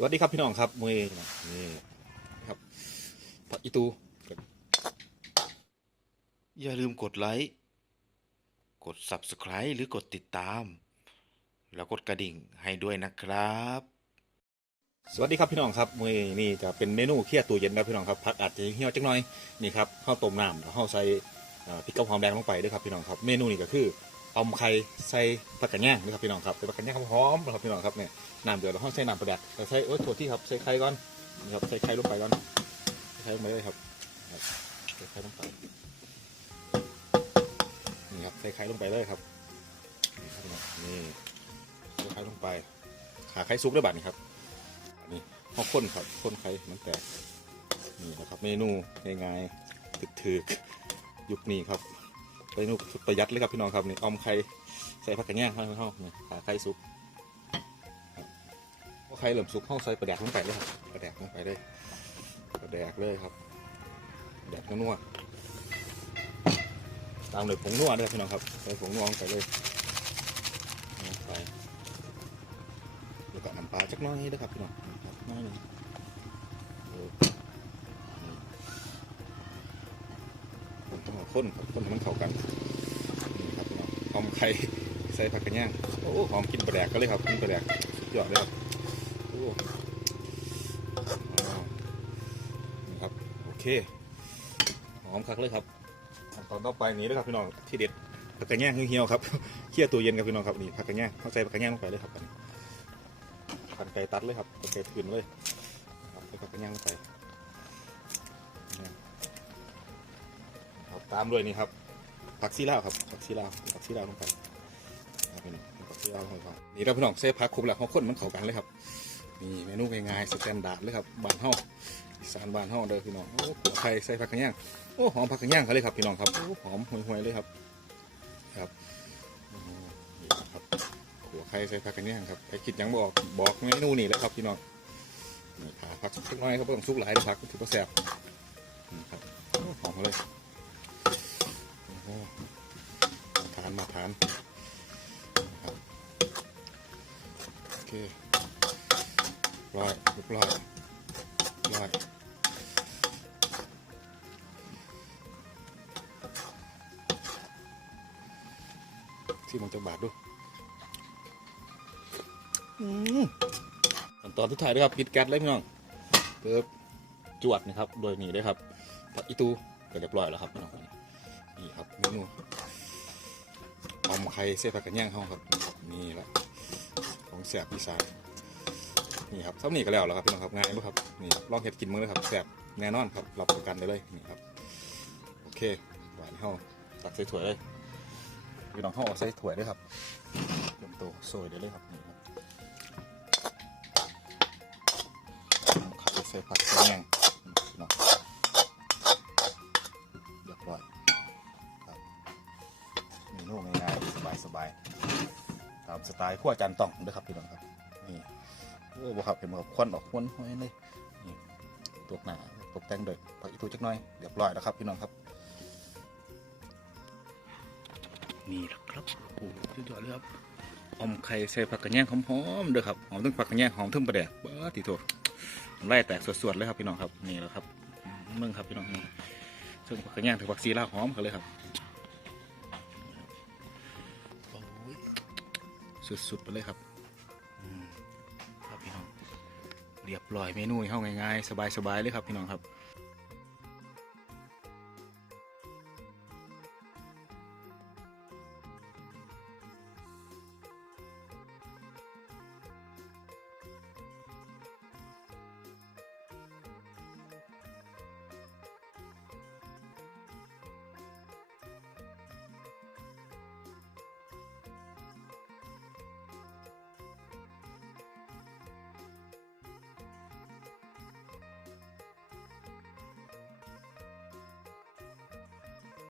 สวัสดีครับพี่น้องครับมือนี่ครับผักอีตู อย่าลืมกดไลค์ กด Subscribe หรือกดติดตาม แล้วกดกระดิ่งให้ด้วยนะครับ สวัสดีครับพี่น้องครับมือนี่จะเป็นเมนูเคี่ยวตู้เย็นนะพี่น้องครับผักอาจจะเหี่ยวจังหน่อยนี่ครับข้าวต้มน้ำแล้วข้าวใส่เอ่อพริกกระหอมแดงลงไปด้วยครับพี่น้องครับ เมนูนี้ก็คือเอาไข่ใส่ผักกระแยงนะครับพี่น้องครับใส่ผักกระแยงหอมนะครับพี่น้องครับเนี่ยน้ำเดือดแล้วข้าวใส่น้ำประดับใส่โอ๊ยโทษที่ครับใส่ไข่ก่อนนี่ครับใส่ไข่ลงไปก่อนใส่ไข่ลงไปเลยครับใส่ไข่ลงไปนี่ครับใส่ไข่ลงไปเลยครับนี่ครับนี่ใส่ไข่ลงไปขาไข่ซุกด้วยบัดนี่ครับนนี้ข้าวข้นครับข้นไข่มันแตกนี่นะครับเมนูง่ายๆถึกๆยุคนี้ครับ เมนูสุดประหยัดเลยครับพี่น้องครับนี่ออมไข่ใส่ผักกระแยงเข้าไปเข้านี่ขาไข่สุกครับพอไข่เริ่มสุกเข้าใส่ปลาแดกลงไปเลยครับปลาแดกลงไปเลยปลาแดกเลยครับแดกนัวตามเลยผงนัวด้วยพี่น้องครับใส่ผงนัวลงไปเลยลงไปแล้วก็น้ำปลาจักน้อยด้วยครับพี่น้องน้อยหนึง ข้นครับข้นให้มันเข้ากันนี่ครับพี่น้องหอมไข่ใส่ผักกระย่างโอ้หอมกินปลาแดกก็เลยครับกินปลาแดกสุดยอดเลยครับโอ้นี่ครับโอเคหอมคักเลยครับตอนต่อไปนี้นะครับพี่น้องที่เด็ดผักกระย่างเหี่ยวครับเคี่ยวตัวเย็นครับพี่น้องครับนี่ผักกระย่างเข้าใส่ผักกระย่างลงไปเลยครับอันนี้กันไก่ตัดเลยครับกันไก่ถืนเลยนะครับแล้วก็กระย่างลงไป ตามด้วยนี่ครับผักซีลาวครับผักซีลาวผักซีลาวลงไปครับพี่น้องผักซีลาวลงไปนี่เราพี่น้องเซฟผักครบแล้วเขาข้นมันเข้ากันเลยครับนี่เมนูง่ายๆสแตนดาร์ดเลยครับบานเฮาอีสานบานเฮาเด้อพี่น้องโอ้ขัวไข่ใส่ผักกระย่างโอ้หอมผักกระย่างเขาเลยครับพี่น้องครับโอ้หอมห่วยๆเลยครับครับนี่ครับหัวไข่ใส่ผักกันเนี่ครับใครคิดยังบอกบอกเมนูนี่แหละครับพี่น้องนี่าผักสักน้อยครับเพิ่มซุกหลายเลยผักถือว่าแซ่บนี่ครับหอมเลย ทานมาทานครับโอเคร้อยเรียบร้อยร้อยที่มันจะบาดดูขั้นตอนทุดท้ายด้วยครับปิดแก๊สเลยพี่น้องเพิ่มจวดนะครับ โดยนี่ด้วยครับผักอีตูก็เรียบร้อยแล้วครับพี่น้อง นี่ครับเมนูออมไข่เส้นผักกระย่างเขาครับนี่แหละของแสบอีสานนี่ครับเท่านี้ก็แล้วแล้วครับพี่น้องครับง่ายไหมครับนี่ลองเห็ดกินมือเลยครับแสบแน่นอนครับรับประกันได้เลยนี่ครับโอเคหวานเข้าตักใส่ถ้วยเลยพี่น้องเข้าเอาใส่ถ้วยด้วยครับเตรียมตัวโซยได้เลยครับนี่ครับไข่ใส่ผักแห้งเนาะเรียามสไตล์ขั้วจานต่องด้วยครับพี่น้องครับนี่โอ้บ่ครับเห็นบ่ครับควันออกควันห้อยเลยนี่ตกหนาตกแต่งโดยผักอีตูจักหน่อยเรียบร้อยแล้วครับพี่น้องครับนี่แหละครับโอ้โหสุดยอดเลยครับออมไข่ใส่ผักกระแยงหอมๆเด้อครับหอมทั้งผักกระแยงหอมทั้งปลาแดกบ้าติโตไล่แตกสวดๆเลยครับพี่น้องครับนี่แหละครับเมืองครับพี่น้องนี่ซึ่งผักกระย่างถือผักซีลาวหอมกันเลยครับ สุดๆไปเลยครับครับพี่น้องเรียบร้อยเมนูเข้าง่ายๆ สบายๆเลยครับพี่น้องครับ